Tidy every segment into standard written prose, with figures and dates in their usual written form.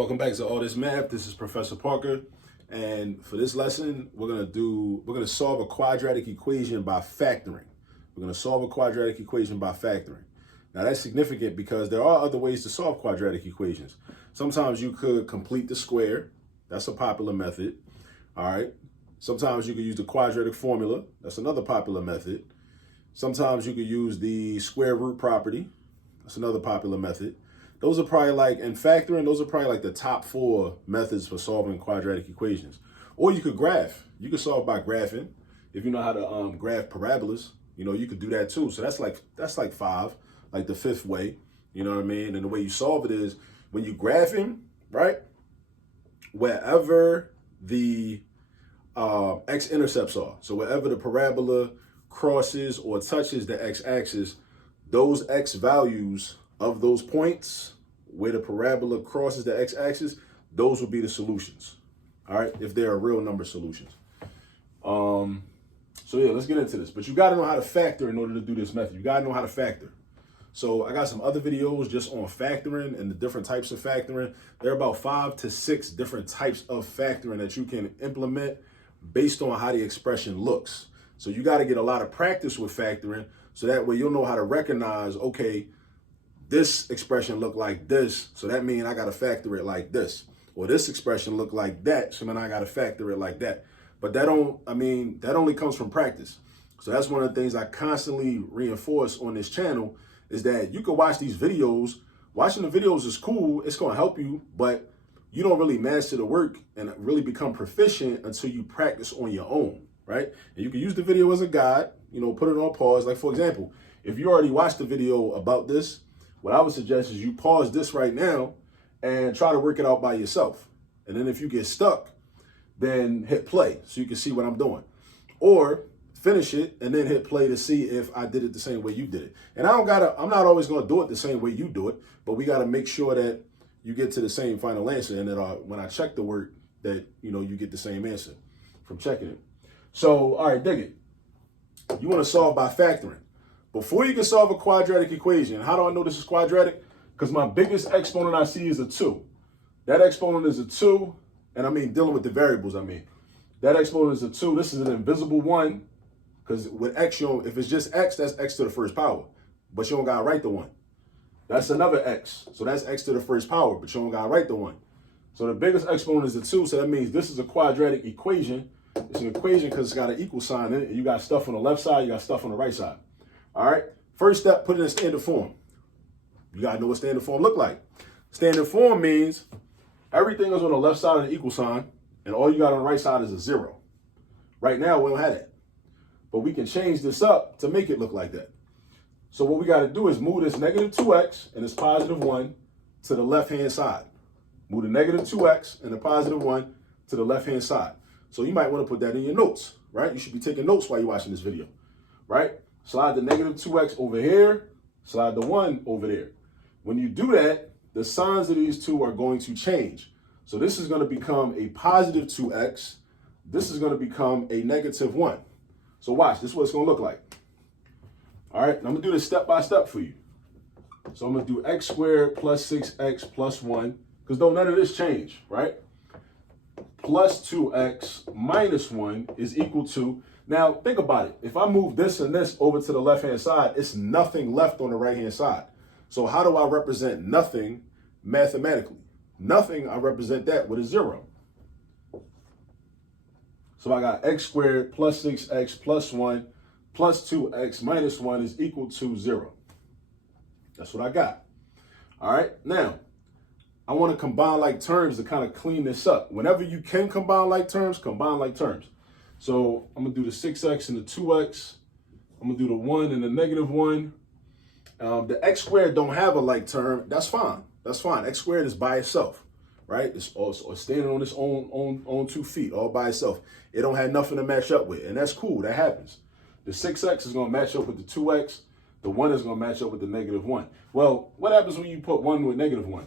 Welcome back to All This Math. This is Professor Parker, and for this lesson, we're gonna solve a quadratic equation by factoring. We're gonna solve a quadratic equation by factoring. Now that's significant because there are other ways to solve quadratic equations. Sometimes you could complete the square. That's a popular method. All right. Sometimes you could use the quadratic formula. That's another popular method. Sometimes you could use the square root property. That's another popular method. Those are probably those are probably like the top 4 methods for solving quadratic equations. Or you could graph. You could solve by graphing. If you know how to graph parabolas, you could do that too. So that's like 5, like the 5th way. You know what I mean? And the way you solve it is when you graphing, right? Wherever the x-intercepts are. So wherever the parabola crosses or touches the x-axis, those x values of those points where the parabola crosses the x-axis, those will be the solutions. All right, if there are real number solutions. So yeah, let's get into this. But you got to know how to factor in order to do this method. You got to know how to factor. So I got some other videos just on factoring and the different types of factoring. There are about 5 to 6 different types of factoring that you can implement based on how the expression looks. So you got to get a lot of practice with factoring so that way you'll know how to recognize, okay, this expression look like this, so that means I got to factor it like this. Or this expression look like that, so then I got to factor it like that. But that only comes from practice. So that's one of the things I constantly reinforce on this channel is that you can watch these videos. Watching the videos is cool. It's going to help you, but you don't really master the work and really become proficient until you practice on your own, right? And you can use the video as a guide, put it on pause. Like, for example, if you already watched the video about this, what I would suggest is you pause this right now and try to work it out by yourself. And then if you get stuck, then hit play so you can see what I'm doing. Or finish it and then hit play to see if I did it the same way you did it. And I'm not always going to do it the same way you do it, but we got to make sure that you get to the same final answer and that when I check the work that, you get the same answer from checking it. So, all right, dig it. You want to solve by factoring. Before you can solve a quadratic equation, how do I know this is quadratic? Because my biggest exponent I see is a 2. That exponent is a 2, and dealing with the variables, That exponent is a 2. This is an invisible 1, because with x, if it's just x, that's x to the first power. But you don't got to write the 1. That's another x. So that's x to the first power, but you don't got to write the 1. So the biggest exponent is a 2, so that means this is a quadratic equation. It's an equation because it's got an equal sign in it. And you got stuff on the left side, you got stuff on the right side. All right, first step, put it in standard form. You got to know what standard form look like. Standard form means everything is on the left side of the equal sign, and all you got on the right side is a 0. Right now, we don't have that. But we can change this up to make it look like that. So what we got to do is move this negative 2x and this positive 1 to the left-hand side. Move the negative 2x and the positive 1 to the left-hand side. So you might want to put that in your notes, right? You should be taking notes while you're watching this video, right? Slide the negative 2x over here, slide the 1 over there. When you do that, the signs of these two are going to change. So this is going to become a positive 2x. This is going to become a negative 1. So watch, this is what it's going to look like. All right, I'm going to do this step by step for you. So I'm going to do x squared plus 6x plus 1, because don't none of this change, right? Plus 2x minus 1 is equal to, now think about it. If I move this and this over to the left-hand side, it's nothing left on the right-hand side. So how do I represent nothing mathematically? Nothing, I represent that with a 0. So I got x squared plus 6x plus 1 plus 2x minus 1 is equal to 0. That's what I got. All right, now I want to combine like terms to kind of clean this up. Whenever you can combine like terms, combine like terms. So I'm going to do the 6x and the 2x. I'm going to do the 1 and the negative 1. The x squared don't have a like term. That's fine. That's fine. X squared is by itself, right? It's also standing on its own 2 feet all by itself. It don't have nothing to match up with, and that's cool. That happens. The 6x is going to match up with the 2x. The 1 is going to match up with the negative 1. Well, what happens when you put 1 with negative 1?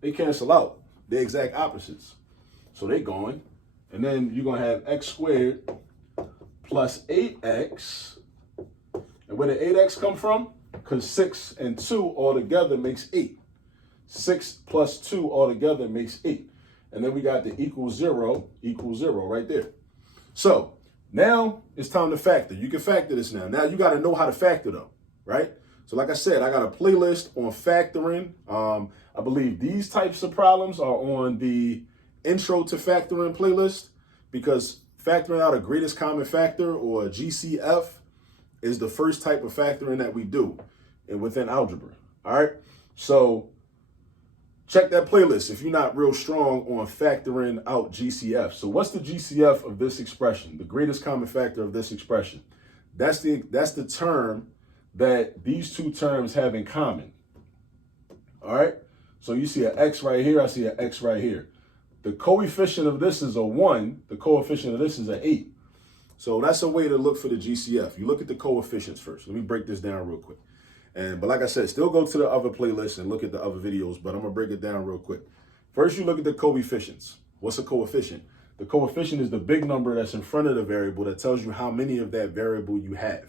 They cancel out. They're exact opposites. So they're going. And then you're going to have x squared plus 8x. And where did 8x come from? Because 6 and 2 all together makes 8. 6 plus 2 altogether makes 8. And then we got the equals 0 right there. So now it's time to factor. You can factor this now. Now you got to know how to factor though, right? So like I said, I got a playlist on factoring. I believe these types of problems are on the intro to factoring playlist, because factoring out a greatest common factor, or GCF, is the first type of factoring that we do within algebra. All right. So check that playlist if you're not real strong on factoring out GCF. So what's the GCF of this expression? The greatest common factor of this expression. That's the term that these two terms have in common. All right. So you see an X right here. I see an X right here. The coefficient of this is a 1. The coefficient of this is an 8. So that's a way to look for the GCF. You look at the coefficients first. Let me break this down real quick. But like I said, still go to the other playlists and look at the other videos, but I'm going to break it down real quick. First, you look at the coefficients. What's a coefficient? The coefficient is the big number that's in front of the variable that tells you how many of that variable you have.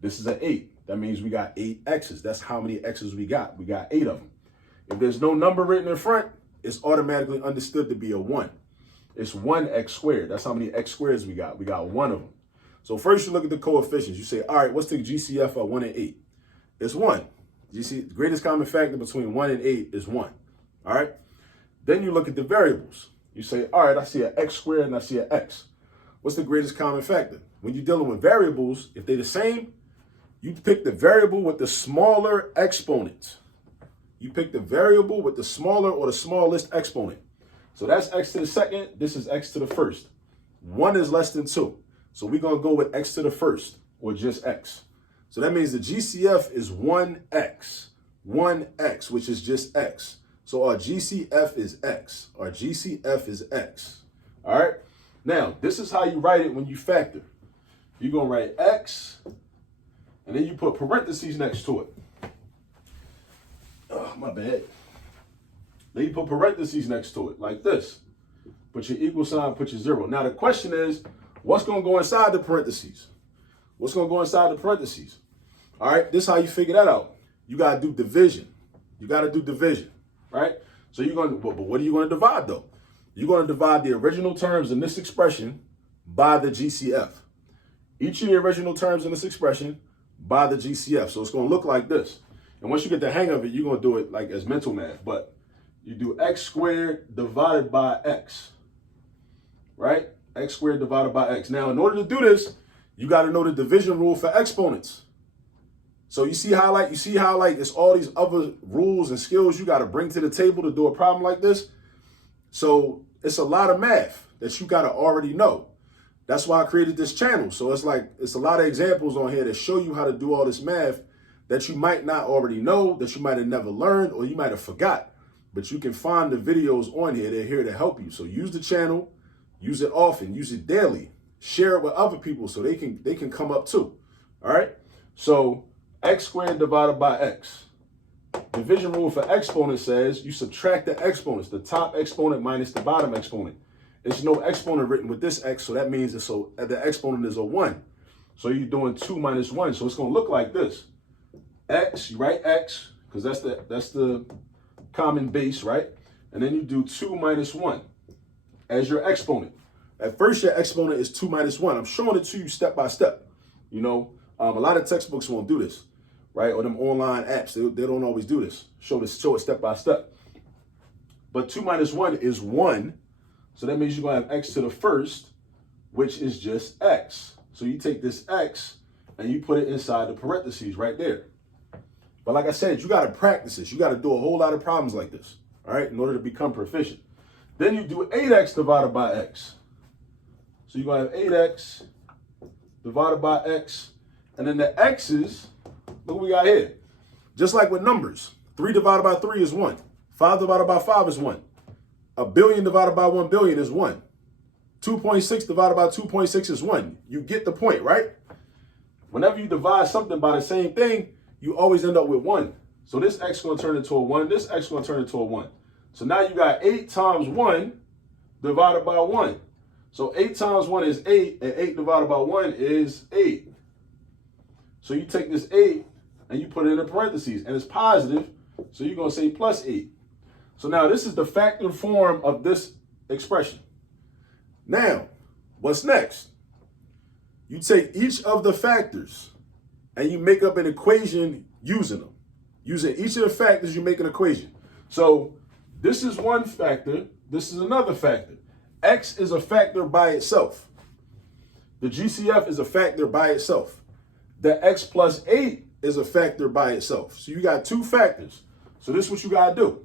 This is an 8. That means we got 8 x's. That's how many x's we got. We got 8 of them. If there's no number written in front, it's automatically understood to be a 1. It's 1x squared. That's how many x squareds we got. We got 1 of them. So first you look at the coefficients. You say, all right, what's the GCF of 1 and 8? It's 1. You see, the greatest common factor between 1 and 8 is 1. All right. Then you look at the variables. You say, all right, I see an x squared and I see an x. What's the greatest common factor? When you're dealing with variables, if they're the same, you pick the variable with the smaller exponent. You pick the variable with the smaller or the smallest exponent. So that's x to the second. This is x to the first. 1 is less than 2. So we're going to go with x to the first, or just x. So that means the GCF is 1x. 1x, which is just x. So our GCF is x. Our GCF is x. All right. Now, this is how you write it when you factor. You're going to write x, and then you put parentheses next to it. Oh, my bad. Then you put parentheses next to it, like this. Put your equal sign, put your 0. Now, the question is, what's going to go inside the parentheses? What's going to go inside the parentheses? All right, this is how you figure that out. You got to do division. You got to do division, right? So you're going to, but what are you going to divide, though? You're going to divide the original terms in this expression by the GCF. Each of the original terms in this expression by the GCF. So it's going to look like this. And once you get the hang of it, you're going to do it like as mental math. But you do x squared divided by x, right? X squared divided by x. Now, in order to do this, you got to know the division rule for exponents. So you see how it's all these other rules and skills you got to bring to the table to do a problem like this. So it's a lot of math that you got to already know. That's why I created this channel. So it's a lot of examples on here that show you how to do all this math that you might not already know, that you might have never learned, or you might have forgot. But you can find the videos on here. They're here to help you. So use the channel, use it often, use it daily, share it with other people so they can come up too. All right. So x squared divided by x. Division rule for exponent says you subtract the exponents, the top exponent minus the bottom exponent. There's no exponent written with this x, so that means the exponent is a 1. So you're doing 2 minus 1. So it's going to look like this. X, you write x, because that's the common base, right? And then you do 2 minus 1 as your exponent. At first, your exponent is 2 minus 1. I'm showing it to you step by step. You know, a lot of textbooks won't do this, right? Or them online apps, they don't always do this. Show it step by step. But 2 minus 1 is 1. So that means you're going to have x to the first, which is just x. So you take this x and you put it inside the parentheses right there. But like I said, you got to practice this. You got to do a whole lot of problems like this, all right, in order to become proficient. Then you do 8x divided by x. So you're going to have 8x divided by x. And then the x's, look what we got here. Just like with numbers, 3 divided by 3 is 1. 5 divided by 5 is 1. A billion divided by 1 billion is 1. 2.6 divided by 2.6 is 1. You get the point, right? Whenever you divide something by the same thing, you always end up with 1. So this x is going to turn into a 1. This x is going to turn into a 1. So now you got 8 times 1 divided by 1. So 8 times 1 is 8, and 8 divided by 1 is 8. So you take this 8 and you put it in the parentheses, and it's positive, so you're going to say plus 8. So now this is the factored form of this expression. Now, what's next? You take each of the factors and you make up an equation using them. Using each of the factors, you make an equation. So this is one factor. This is another factor. X is a factor by itself. The GCF is a factor by itself. The X plus 8 is a factor by itself. So you got two factors. So this is what you got to do.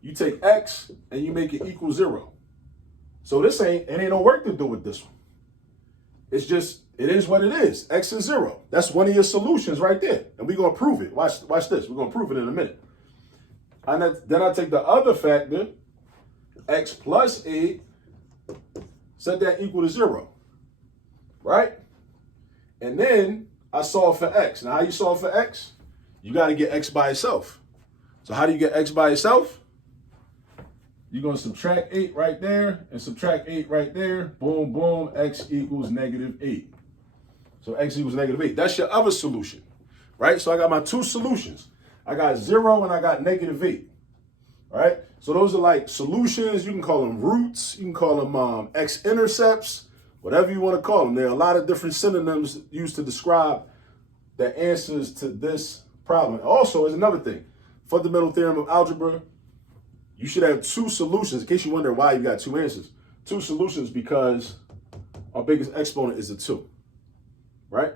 You take X and you make it equal 0. So this ain't no work to do with this one. It's just, it is what it is. X is 0. That's one of your solutions right there. And we're going to prove it. Watch this. We're going to prove it in a minute. And then I take the other factor, X plus 8, set that equal to 0. Right? And then I solve for X. Now, how you solve for X? You got to get X by itself. So how do you get X by itself? You're going to subtract 8 right there and subtract 8 right there. Boom, boom. X equals -8. So X equals -8. That's your other solution, right? So I got my two solutions. I got 0 and I got -8, right? So those are like solutions. You can call them roots. You can call them x-intercepts, whatever you want to call them. There are a lot of different synonyms used to describe the answers to this problem. Also, is another thing. Fundamental theorem of algebra, you should have two solutions, in case you wonder why you got two answers. Two solutions because our biggest exponent is a 2, right?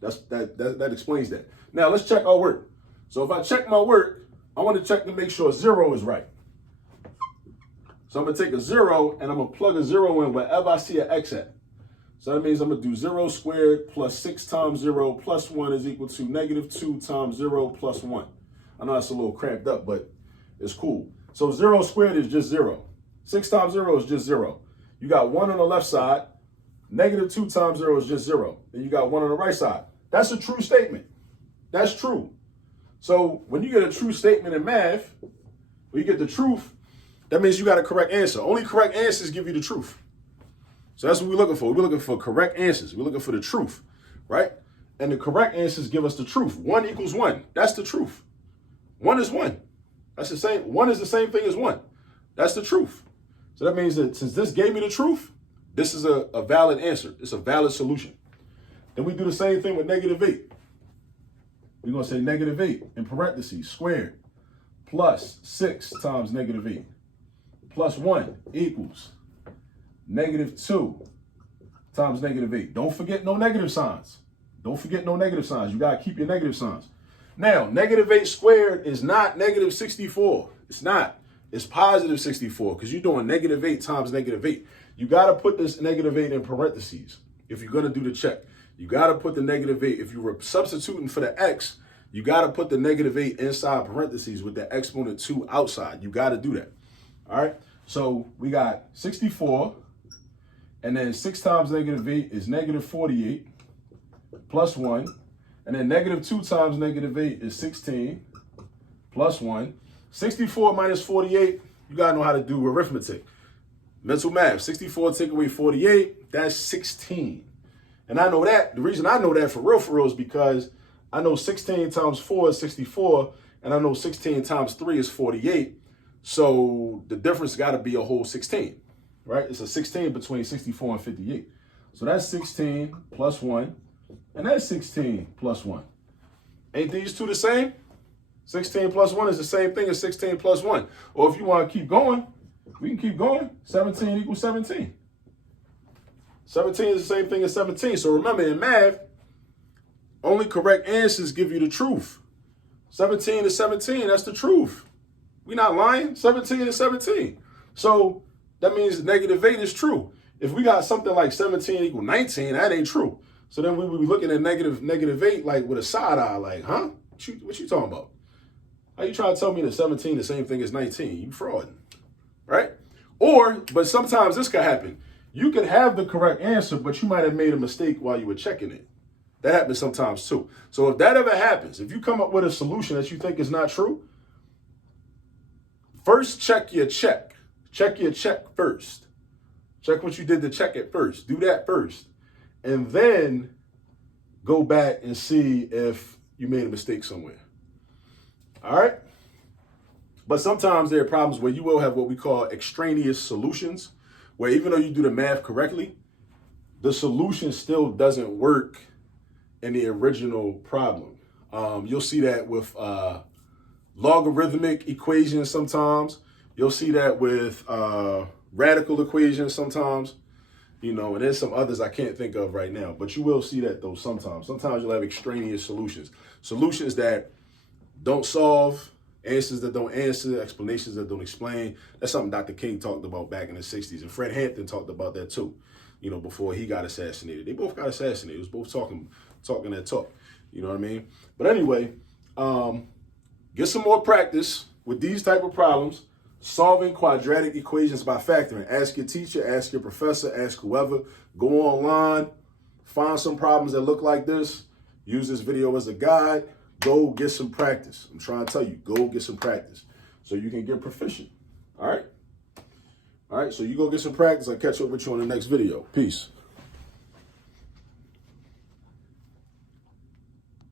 That explains that. Now, let's check our work. So if I check my work, I want to check to make sure 0 is right. So I'm going to take a 0 and I'm going to plug a 0 in wherever I see an X at. So that means I'm going to do 0 squared plus 6 times 0 plus 1 is equal to -2 times 0 plus 1. I know that's a little cramped up, but it's cool. So 0 squared is just 0. 6 times 0 is just 0. You got 1 on the left side. -2 times 0 is just 0. Then you got 1 on the right side. That's a true statement. That's true. So when you get a true statement in math, when you get the truth, that means you got a correct answer. Only correct answers give you the truth. So that's what we're looking for. We're looking for correct answers. We're looking for the truth, right? And the correct answers give us the truth. 1 equals 1. That's the truth. 1 is 1. That's the same. 1 is the same thing as 1. That's the truth. So that means that since this gave me the truth, this is a valid answer. It's a valid solution. Then we do the same thing with -8. We're going to say -8 in parentheses squared plus 6 times -8 plus 1 equals -2 times -8. Don't forget no negative signs. Don't forget no negative signs. You got to keep your negative signs. Now, -8 squared is not -64. It's not. It's positive 64 because you're doing -8 times -8. You got to put this -8 in parentheses if you're going to do the check. You got to put the -8. If you were substituting for the X, you got to put the -8 inside parentheses with the exponent 2 outside. You got to do that. All right. So we got 64 and then 6 times -8 is -48 plus 1. And then -2 times -8 is 16 plus 1. 64 minus 48, you got to know how to do arithmetic. Mental math. 64 take away 48, that's 16. And I know that. The reason I know that for real is because I know 16 times 4 is 64, and I know 16 times 3 is 48. So the difference got to be a whole 16, right? It's a 16 between 64 and 58. So that's 16 plus 1. And that's 16 plus 1. Ain't these two the same? 16 plus 1 is the same thing as 16 plus 1. Or if you want to keep going, we can keep going. 17 equals 17. 17 is the same thing as 17. So remember, in math, only correct answers give you the truth. 17 is 17. That's the truth. We're not lying. 17 is 17. So that means -8 is true. If we got something like 17 equal 19, that ain't true. So then we would be looking at -8 like with a side eye, like, huh? What you talking about? How you trying to tell me that 17 is the same thing as 19? You frauding, right? But sometimes this could happen. You could have the correct answer, but you might have made a mistake while you were checking it. That happens sometimes too. So if that ever happens, if you come up with a solution that you think is not true, first check your check. Check your check first. Check what you did to check it first. Do that first. And then go back and see if you made a mistake somewhere. All right? But sometimes there are problems where you will have what we call extraneous solutions, where even though you do the math correctly, the solution still doesn't work in the original problem. You'll see that with logarithmic equations sometimes. You'll see that with radical equations sometimes. You know, and there's some others I can't think of right now, but you will see that though sometimes. Sometimes you'll have extraneous solutions. Solutions that don't solve, answers that don't answer, explanations that don't explain. That's something Dr. King talked about back in the 60s. And Fred Hampton talked about that too, you know, before he got assassinated. They both got assassinated. It was both talking that talk. You know what I mean? But anyway, get some more practice with these type of problems. Solving quadratic equations by factoring. Ask your teacher, ask your professor, ask whoever. Go online, find some problems that look like this. Use this video as a guide. Go get some practice. I'm trying to tell you, go get some practice so you can get proficient. All right? All right, so you go get some practice. I'll catch up with you on the next video. Peace.